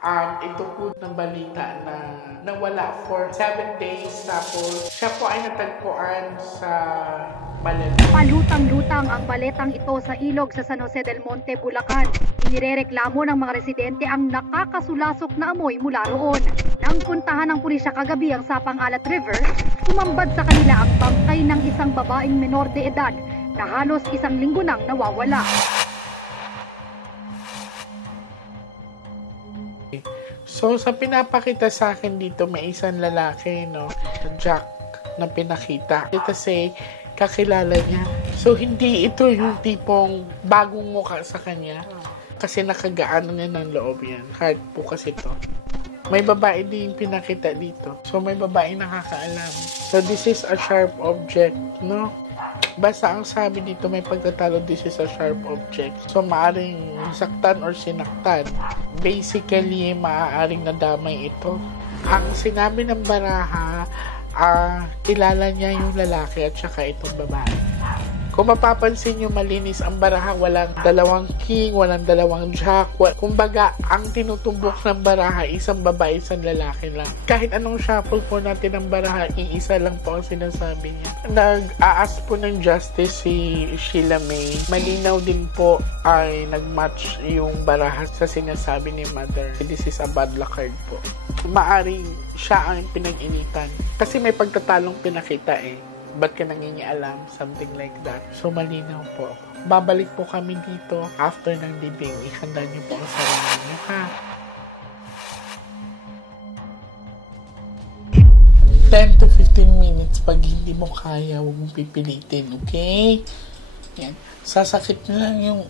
Ito po ng balita na nawala for 7 days, tapos siya po ay natagpuan sa Baleta. Palutang-lutang ang baletang ito sa ilog sa San Jose del Monte, Bulacan. Inirereklamo ng mga residente ang nakakasulasok na amoy mula roon. Nang puntahan ng pulisya kagabi ang Sapang Alat River, sumambad sa kanila ang bangkay ng isang babaeng menor de edad na halos 1 linggo nang nawawala. So, sa pinapakita sa akin dito, may isang lalaki, no? Jack, na pinakita. Kasi, kakilala niya. So, hindi ito yung tipong bagong mukha sa kanya. Kasi nakagaano niya ng loob yan. Hard po kasi to. May babae din pinakita dito. So, may babae nakakaalam. So, this is a sharp object, no? Basta ang sabi dito, may pagtatalo, this is a sharp object. So, maaring saktan or sinaktan. Basically, maaaring nadamay ito. Ang sinabi ng baraha, kilala niya yung lalaki at saka itong babae. Kung mapapansin nyo, malinis ang baraha, walang dalawang king, walang dalawang jack. Kumbaga, ang tinutumbok ng baraha, isang babae, isang lalaki lang. Kahit anong shuffle po natin ng baraha, iisa lang po ang sinasabi niya. Nag-aas po ng justice si Sheila May. Malinaw din po ay nag-match yung baraha sa sinasabi ni Mother. This is a bad luck card po. Maaring siya ang pinag-initan. Kasi may pagtatalong pinakita ba't ka nangingialam? Something like that. So, malinaw po. Babalik po kami dito after ng libing. Ihanda niyo po ang sarili niyo, ha? 10 to 15 minutes. Pag hindi mo kaya, huwag mong pipilitin, okay? Yan. Sasakit na lang yung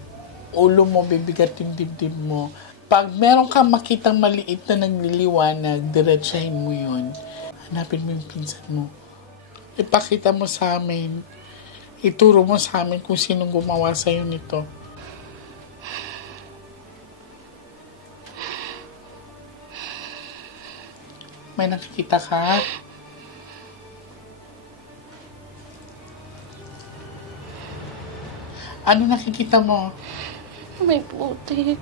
ulo mo, bibigat yung dibdib mo. Pag meron kang makitang maliit na nagliliwanag, diretsahin mo yun. Hanapin mo yung pinsan mo. Ipakita mo sa amin, ituro mo sa amin kung sinong gumawa sa'yo nito. May nakikita ka? Ano nakikita mo? May putik.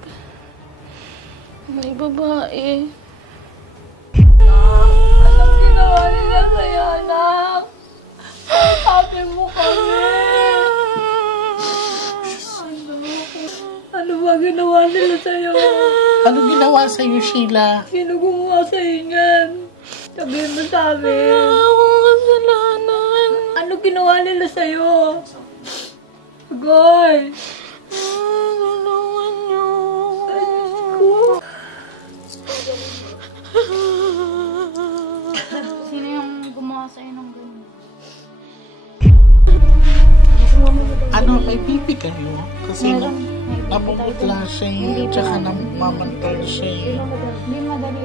May babae. Anong ginawa nila sa'yo, anak? Sabi mo kami. Ano ba ginawa nila sa'yo? Ano ginawa sa'yo, Sheila? Sino gumawa sa'yo yan? Sabihin mo sa amin. Ako kasalanan. Ano ginawa nila sa'yo? Goy! Tulungan niyo. Sino yung gumawa sa'yo ng ganyan? Ano, may pipi kayo? Kasi namumutla siya, tsaka namamantal siya. Hindi madali